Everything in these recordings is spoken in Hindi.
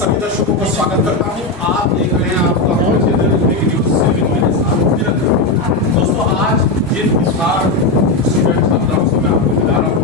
सभी दर्शकों को स्वागत करता हूं। आप देख रहे हैं आपका अपना चैनल न्यूज़ 7 मेरे साथ तिलक। दोस्तों, आज जिन विशाल स्टूडेंट छात्राओं से मैं आपको मिला रहा हूँ,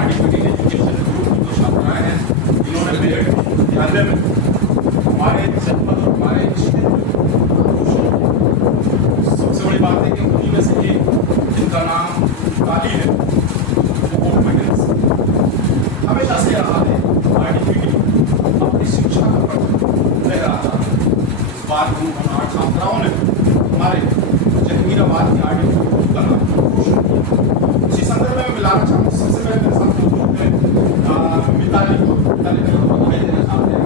आर्टिफिशियल एजुकेशन ग्रुप की जो छात्राएं हैं, जिन्होंने मेरिट विद्यालय में हमारे जनपद और हमारे क्षेत्र सबसे बड़ी बात है कि उन्हीं में से एक जिनका नाम काली है, वो गोल्ड मेडलिस्ट हमेशा से रहा है। अपनी शिक्षा का प्रबंधन ले रहा था। इस बार हम 8 छात्राओं ने हमारे जहांगीराबाद के आर्टिफिशियल का नाम रोशन किया। इसी संदर्भ में मैं मिलाना चाहूँगा, सबसे पहले मेरे साथ मौजूद है मिताली को बधाई देना चाहते हैं।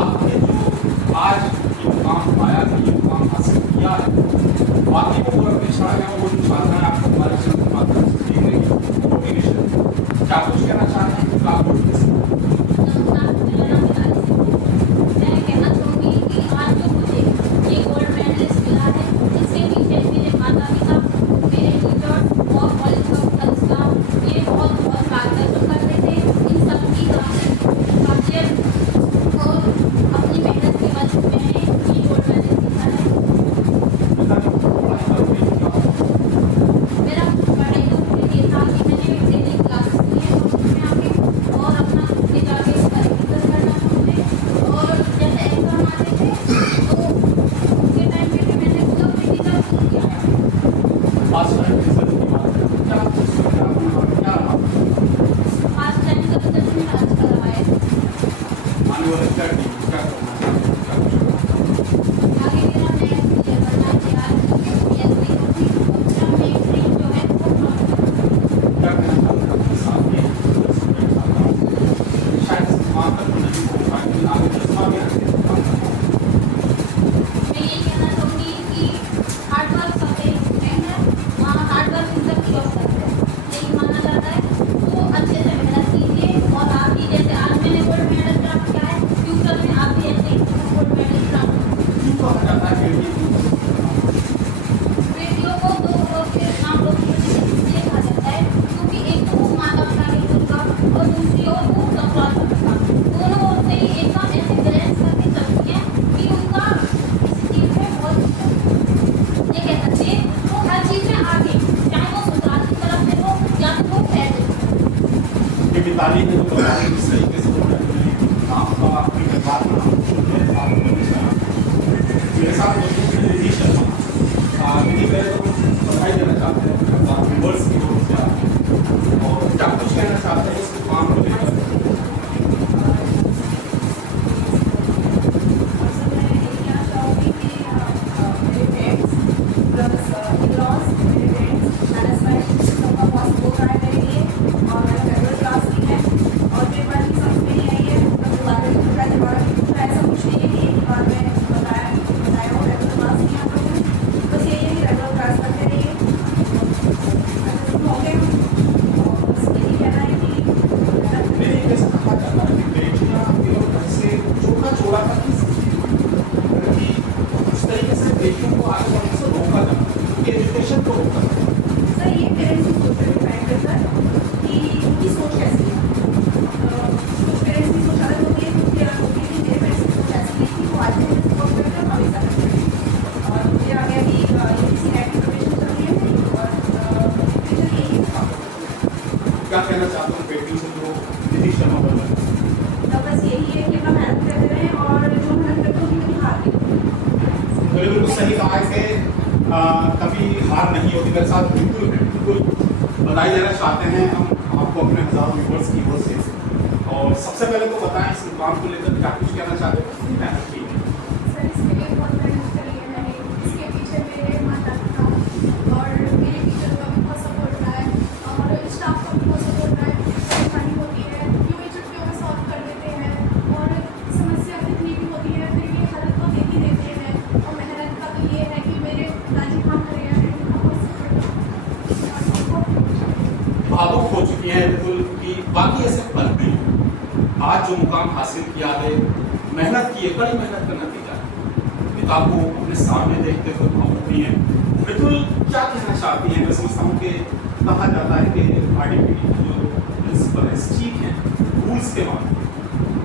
आपने जो आज ये मुकाम पाया था, ये मुकाम हासिल किया है, बाकी वो पूरा है वो छात्राएं आपको हमारे चैनल के माध्यम से देख रही है मोटिवेशन। क्या कुछ कहना चाहते हैं? मिताली ने तो इस तरीके से आपका अपनी बात मेरे साथ निधि शर्मा निधि पहले तो बधाई देना चाहते हैं व्यूअर्स की ओर से, और क्या कुछ कहना चाहते हैं इस काम को लेकर? क्या कहना चाहते हैं बेटियों से जो निधि शर्मा बोल रहे हैं? तो बस यही है कि हम मेहनत करते रहें और जो मेहनत करते हैं कभी हार नहीं। बिल्कुल सही कहा है कि कभी हार नहीं होती। मेरे साथ बिल्कुल बधाई देना चाहते हैं हम आपको अपने हज़ारों व्यूअर्स की ओर से। और सबसे पहले तो बताएं इस मुकाम को लेकर क्या कुछ कहना चाहते हैं? मेहनत की सर, इसके लिए बहुत मेहनत करी है मैंने। इसके पीछे मेरे माता पिता और मेरे टीचर का भी बहुत सपोर्ट रहा है और स्टाफ का भी बहुत सपोर्ट रहा है। परेशानी होती है, यूं छुट्टियों में सॉल्व कर देते हैं और समस्या कितनी भी होती है फिर ये हल तो दे ही देते हैं। और मेहनत का तो ये है कि मेरे पिताजी काम कर रहे हैं, भावुक हो चुकी हैं बिल्कुल कि बाकी ऐसे पल भी आज जो मुकाम हासिल किया है, मेहनत की है, कड़ी मेहनत का नतीजा है। पिता को अपने सामने देखते हुए भावुक भी हैं। बिल्कुल क्या कहना चाहती हैं? मैं समझता हूँ कि कहा जाता है कि आर्टिफिशियल जो प्रिंसिपल है, ठीक है, रूल्स के बाद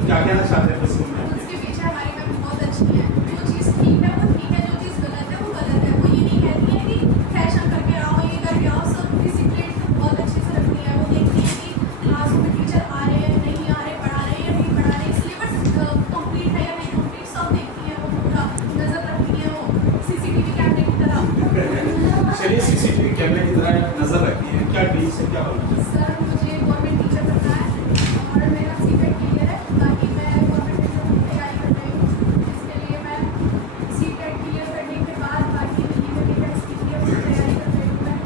क्या कहना चाहते हैं बस में? उसके पीछे हमारी मैम बहुत अच्छी है। जो चीज़ ठीक है वो ठीक है, जो चीज़ गलत है वो गलत है। वो ये नहीं कहती है कि फैशन करके आओ, ये करके आओ। सब डिसिप्लिन बहुत अच्छे से रखती है। वो देखती है कि क्लासों में टीचर आ रहे हैं नहीं आ रहे, पढ़ा रहे हैं या नहीं पढ़ा रहे, सिलेबस कंप्लीट है या नहीं कंप्लीट, सब देखती है। वो पूरा नज़र रखती है, वो सीसीटीवी कैमरे की तरह। चलिए सीसीटीवी कैमरे की तरह नजर रखती है। क्या ड्रीम से क्या बनना चाहते सर मुझे गवर्नमेंट टीचर बनना है और मेरा सीटेट क्लियर है, ताकि मैं गवर्नमेंट टीचर की तैयारी कर रही हूँ। इसके लिए मैं सीटेट क्लियर करने के बाद बाकी यूनिवर्सिटी की उसकी तैयारी कर रही हूँ। मैं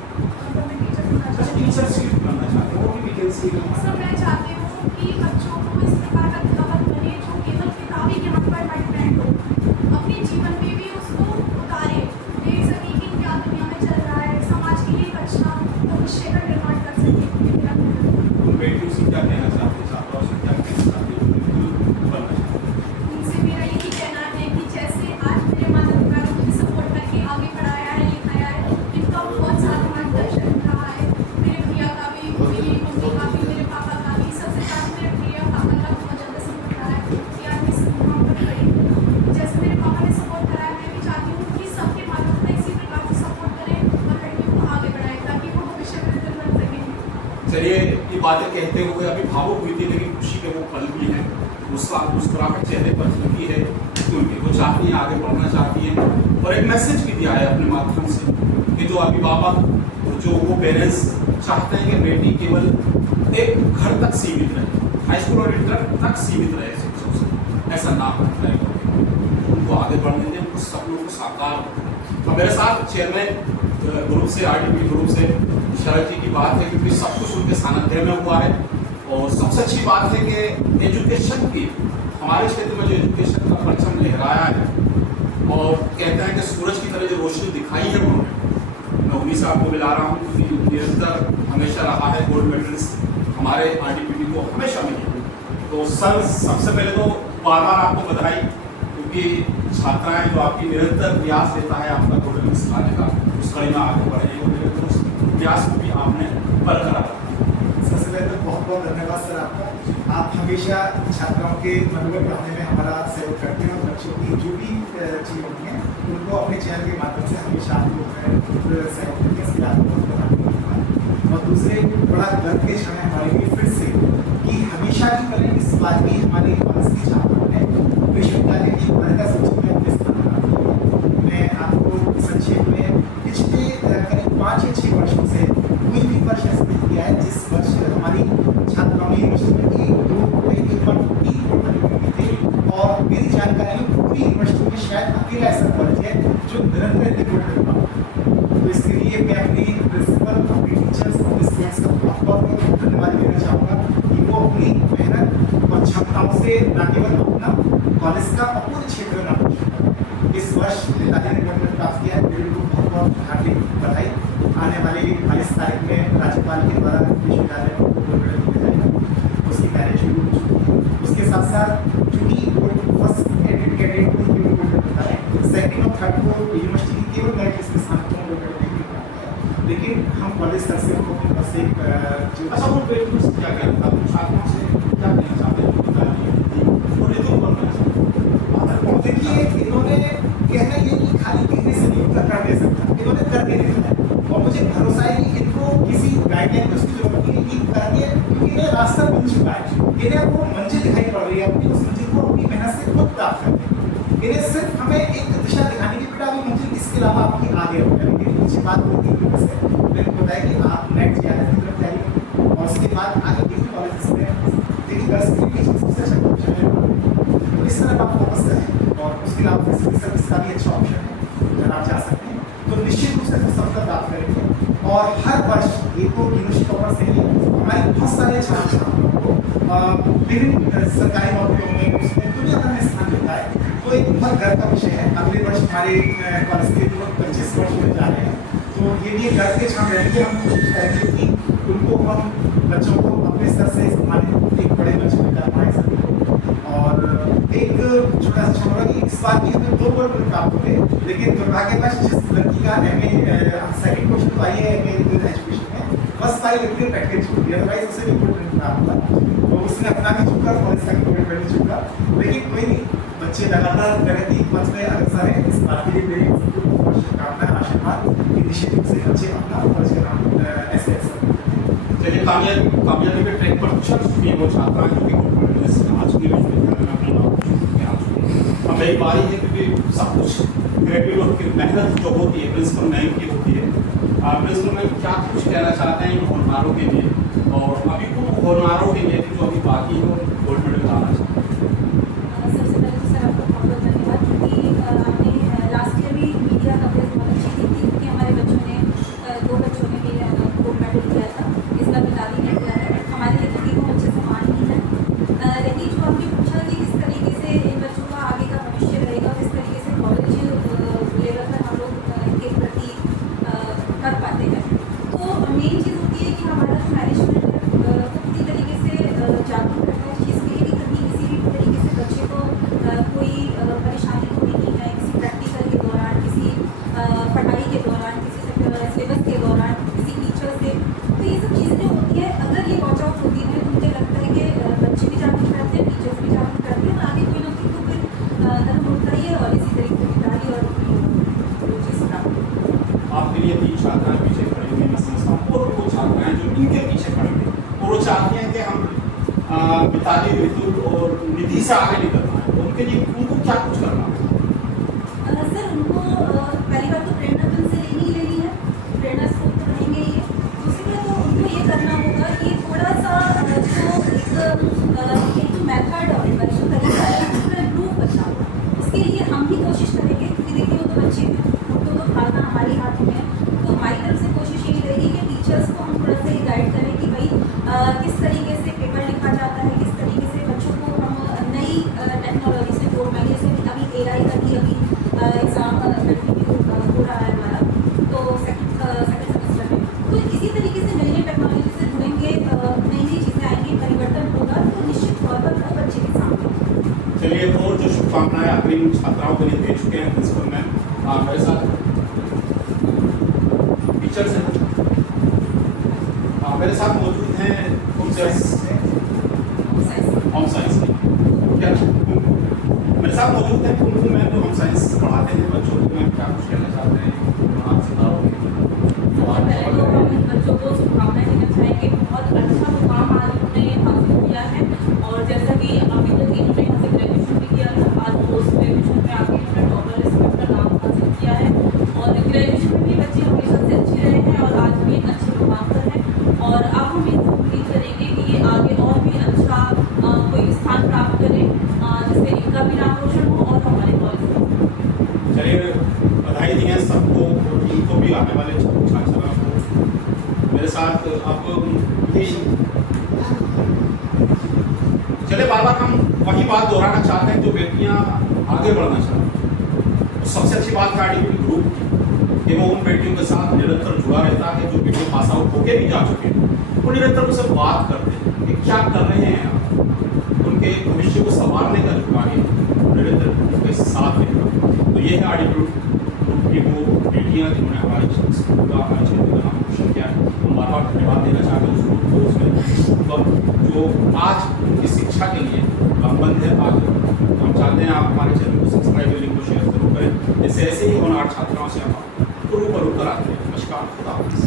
गवर्नमेंट टीचर बनना हैं? अच्छा, चाहती हूँ। टीचर सीट बनना चाहते हैं, वो भी वैकेंसी सर मैं चाहती हूँ कि बच्चों को इस प्रकार का अध्यापक बने जो केवल किताबी ज्ञान पर डिपेंड हो, अपने जीवन में भी उसको उतारे, देख सके कि क्या दुनिया में चल रहा है, समाज के लिए एक अच्छा भविष्य का निर्माण कर सके। ये मेरा कहना है। उन बेटियों से क्या कहना चाहते हैं, छात्राओं से क्या कहना चाहते हैं, बिल्कुल बनना चाहते हैं? उनसे मेरा यही कहना है कि जैसे आज मेरे माता पिता ने मुझे सपोर्ट करके आगे पढ़ाया है, लिखाया है, इनका बहुत सारा मार्गदर्शन रहा है। मेरे भैया का भी, मेरी मम्मी का भी, मेरे पापा का भी, सबसे ज़्यादा मेरे भैया पापा का बहुत ज़्यादा सपोर्ट रहा है कि आज मैं इस मुकाम पर खड़ी हूँ। जैसे मेरे पापा ने सपोर्ट करा है, मैं भी चाहती हूँ कि सबके माता पिता इसी प्रकार से सपोर्ट करें और लड़कियों को आगे बढ़ाएं, ताकि वो भविष्य में बेहतर बन सकें। चलिए, ये बातें कहते हुए अभी भावुक हुई थी, लेकिन खुशी के वो पल भी हैं। मुस्कुराहट चेहरे पर झलकी है क्योंकि वो चाहती हैं, आगे बढ़ना चाहती हैं। और एक मैसेज भी दिया है अपने माध्यम से कि जो अभिभावक, जो वो पेरेंट्स चाहते हैं कि बेटी केवल एक घर तक सीमित रहे, हाई स्कूल और इंटर तक सीमित रहे शिक्षक से, ऐसा ना हो, उनको आगे बढ़ने दें, उनको सपनों को साकार करें। अब मेरे साथ चेयरमैन ग्रुप से, आरडीपी ग्रुप से शरद जी की बात है, क्योंकि सब कुछ उनके सानिध्य में हुआ है। और सबसे अच्छी बात है कि एजुकेशन की, हमारे क्षेत्र में जो एजुकेशन का परचम लहराया है और कहते हैं कि सूरज की तरह जो रोशनी दिखाई है उन्होंने, मैं उन्हीं से आपको मिला रहा हूँ, क्योंकि निरंतर हमेशा रहा है गोल्ड मेडलिस्ट हमारे आरडीपी को हमेशा मिले। तो सर, सबसे पहले तो बार बार आपको बधाई, क्योंकि छात्राएं जो आपकी निरंतर प्रयास देता है आपका गोल्ड मेडलिस्ट लाने का, उस कड़ी में आगे बढ़ रही है, और उस प्रयास को भी आपने बरकरार रखा। सबसे पहले तो बहुत बहुत धन्यवाद सर आपका। आप हमेशा छात्राओं के मनोबल बढ़ाने में हमारा सहयोग करते हैं और बच्चों की जो भी चीज़ होती हैं उनको अपने चैनल के माध्यम से हमेशा आप लोग सहयोग करते हैं। इसके आपको बहुत धन्यवाद। और दूसरे, बड़ा गर्व के क्षण है हमारे लिए फिर से कि हमेशा की तरह इस बार भी हमारे कॉलेज की छात्राओं ने विश्वविद्यालय की पढ़ाई सूची में अपने स्थान बना दिया है। मैं आपको संक्षेप में पिछले करीब 5 या 6 वर्षों से कोई भी वर्ष ऐसा नहीं किया है जिस वर्ष हमारी छात्राओं ने यूनिवर्सिटी में 1, 2, 3 करोड़ थे। और मेरी जानकारी में पूरी यूनिवर्सिटी में शायद अकेला ऐसा कॉलेज है जो निरंतर रिपोर्ट कर रहा है। तो इसके लिए मैं अपनी प्रिंसिपल, अपने टीचर्स, अपने स्टूडेंट्स का बहुत बहुत धन्यवाद देना चाहूँगा कि वो अपनी मेहनत और क्षमताओं से न केवल अपना कॉलेज का अपूर्ण क्षेत्र में नाम इस वर्ष नेताजी ने गवर्नमेंट प्राप्त किया है। मेरे को बहुत बहुत हार्दिक बधाई। आने वाली 22 तारीख में राज्यपाल के द्वारा विश्वविद्यालय को गोल्ड मेडल दिया जाएगा, उसकी तैयारी शुरू हो चुकी है। उसके साथ साथ चूँकि फर्स्ट कैडेट को गोल्ड मेडल मिलता है, सेकेंड और थर्ड को यूनिवर्सिटी की केवल मेरिट लिस्ट के साथ गोल्ड मेडल नहीं मिल पाता है, लेकिन हम कॉलेज स्तर से उनको अपने पास एक अच्छा, वो बेटियों से क्या कहना था, छात्रों से क्या कहना चाहते हैं, और ये तो बनना चाहते। देखिए, इन्होंने कहना ये कि खाली कहने से नहीं उत्तर कर दे सकता, इन्होंने करके दिखाया और मुझे भरोसा है कि इनको किसी गाइडलाइन की उसकी जरूरत नहीं है। करके, क्योंकि इन्हें रास्ता मिल चुका है, इन्हें वो मंजिल दिखाई पड़ रही है, अपनी उस मंजिल को अपनी मेहनत से खुद प्राप्त करते हैं। इन्हें सिर्फ हमें एक दिशा दिखाने की, बेटा अभी मंजिल इसके अलावा आपकी आगे होगा। लेकिन पीछे बात होती है से मैंने बताया कि आप नेट ज्यादा की तरफ जाइए और उसके बाद आगे किसी कॉलेज में देखिए गर्ल्स के पीछे सबसे अच्छा ऑप्शन है, तो इस तरह आप फोकस करें। और उसके अलावा फिजिकल सर्विस का भी अच्छा ऑप्शन है, अगर आप जा सकते हैं तो निश्चित रूप से सफलता प्राप्त करेंगे। और हर वर्ष ये तो यूनिवर्सिटी टॉपर से ही हमारे बहुत सारे छात्रों को विभिन्न सरकारी नौकरियों में उसमें दुनिया भर में स्थान मिलता है, तो एक बहुत गर्व का विषय है। अगले वर्ष हमारे कॉलेज के जो 25 वर्ष में जा रहे हैं, तो ये भी गर्व के क्षण रहेंगे। हम कोशिश करेंगे कि उनको हम बच्चों को अपने स्तर से सम्मानित एक बड़े बच्चे में कर पाए सभी को। और एक छोटा सा छोटा कि इस बार की हमें 2 गोल्ड मेडल प्राप्त हुए, लेकिन दुर्भाग्यवश जिस लड़की का MA सेकंड क्वेश्चन तो आई है MA एजुकेशन में, फर्स्ट सारी लगती है पैकेज छूट अदरवाइज उससे इम्पोर्टेंट ना होता तो उसने अपना भी चुका कॉलेज का इम्पोर्टेंट चुका लेकिन कोई नहीं बच्चे लगातार प्रगति पथ में अग्रसर है इस बात के लिए मेरी शुभकामनाएं आशीर्वाद इनिशिएटिव से बच्चे अपना कॉलेज का नाम ऐसे चलिए कामयाबी के ट्रैक पर चल चुकी है वो छात्राएं जो कि गवर्नमेंट आज की विश्वविद्यालय में अपना नाम अब यही बारी है क्योंकि सब कुछ ग्रेजुएट और की मेहनत जो होती है प्रिंसिपल मैम की होती है प्रिंसिपल मैम क्या कुछ कहना चाहते हैं इन होनहारों के लिए और अभी उन होनहारों के लिए जो अभी बाकी है वो गोल्ड मेडल लाना चाहते हैं। सबसे पहले तो सर आपका बहुत बहुत धन्यवाद क्योंकि आपने लास्ट ईयर भी मीडिया कवरेज बहुत अच्छी दी थी क्योंकि हमारे बच्चों ने 2 बच्चों ने भी गोल्ड मेडल दिया था इस बार मिताली ने दिया है हमारे लिए तो तीनों बच्चे समान ही है लेकिन जो आपने पूछा कि किस तरीके से इन बच्चों का आगे का भविष्य रहेगा किस तरीके से कॉलेज लेवल पर हम लोग इनके प्रति कर पाते हैं तो मेन चीज़ होती है कि हमारा जो मैनेजमेंट है वो पूरी तरीके से जागरूक रहता है इस चीज़ के लिए कि कभी किसी भी तरीके से बच्चे को कोई परेशानी होगी नहीं है किसी प्रैक्टिकल के दौरान किसी पढ़ाई के दौरान किसी सिलेबस के दौरान किसी टीचर से तो ये सब चीज़ें जो होती है अगर ये वॉच आउट होती है तो मुझे लगता है कि बच्चे भी जागरूक रहते हैं टीचर्स भी जागरूक करते हैं और आगे कोई ना कोई तो फिर धर्म होता ही है और इसी तरीके से मिताली और वो चीज़ प्राप्त आपके लिए 3 छात्राएं पीछे खड़ी हुई मैं समझता हूँ और वो छात्राएं जो इनके पीछे खड़ी हुई और वो चाहती हैं कि हम मिताली ऋतु और निधि से आगे निकलना है तो उनके लिए उनको क्या कुछ करना है सर उनको पहली बात तो प्रेरणा तो उनसे लेनी ही लेनी है प्रेरणा स्रोत तो रहेंगे ही है दूसरी बात तो उनको ये करना होगा कि थोड़ा सा जो एक मेथड और एक जो तरीका है उसको इम्प्रूव करना होगा उसके लिए हम भी कोशिश करेंगे क्योंकि देखिए वो तो बच्चे हैं उनको तो भागना हमारे हाथों में है तो हमारी तरफ से कोशिश यही रहेगी कि टीचर्स को हम थोड़ा सा ये गाइड करें कि भाई किस तरीके से पेपर लिखा जाता है किस तरीके से बच्चों को हम नई टेक्नोलॉजी से जोड़ना है जैसे अभी AI का भी अभी एग्ज़ाम हो रहा है हमारा तो सेकंड सेमेस्टर में तो इसी तरीके से नई नई टेक्नोलॉजी से जुड़ेंगे नई नई चीज़ें आएंगी परिवर्तन होगा तो निश्चित तौर पर वो बच्चे के सामने चलिए और जो शुभकामनाएं अपनी छात्राओं के लिए दे चुके हैं प्रिंसिपल मैम मेरे साथ टीचर्स हैं मेरे साथ मौजूद हैं होम साइंस क्या मेरे साथ मौजूद हैं कुमकुम मैम जो होम साइंस पढ़ाते हैं बच्चों को मैम क्या कुछ कहना चाहते हैं आपसे बहुत पहले तो हम बच्चों को शुभकामनाएं देना चाहेंगे बहुत अच्छा मुकाम आज उन्होंने हासिल किया है और जैसा कि अभी तक इन्होंने यहाँ से ग्रेजुएशन भी किया था आज पोस्ट ग्रेजुएशन में आके इन्होंने टॉपर रेस्पेक्ट का नाम हासिल किया है और ग्रेजुएशन में भी बच्चे हमेशा से अच्छे रहे हैं और आज भी एक अच्छे मुकाम पर हैं और अब हम उम्मीद करेंगे कि ये आगे और भी अच्छा कोई स्थान प्राप्त करें जिससे इनका भी नाम रोशन हो और हमारे कॉलेज का। चलिए बधाई दी है सबको इनको भी आने वाले छात्रों को मेरे साथ आप चले बार बार हम वही बात दोहराना चाहते हैं जो बेटियां आगे बढ़ना चाहती हैं तो सबसे अच्छी बात है आईडीपी ग्रुप कि वो उन बेटियों के साथ निरंतर जुड़ा रहता है जो बेटियों पास आउट होके भी जा चुके हैं वो निरंतर उनसे बात करते हैं कि क्या कर रहे हैं आप उनके भविष्य को संवारने का जो कार्य है निरंतर उनके साथ रहेगा तो ये है आईडीपी ग्रुप की वो बेटियां जिन्होंने हमारे स्कूल का हमारे क्षेत्र का नाम रोशन किया है हम बार बार धन्यवाद देना चाहते हैं उस ग्रुप को उसमें जो आज उनकी शिक्षा के लिए संबंध है आगे हम चाहते हैं आप हमारे चैनल को सब्सक्राइब लिंक को शेयर जरूर करें जैसे ऐसे ही होनहार छात्राओं से हम रूबरू कराते हैं। नमस्कार, खुदा हाफिज़।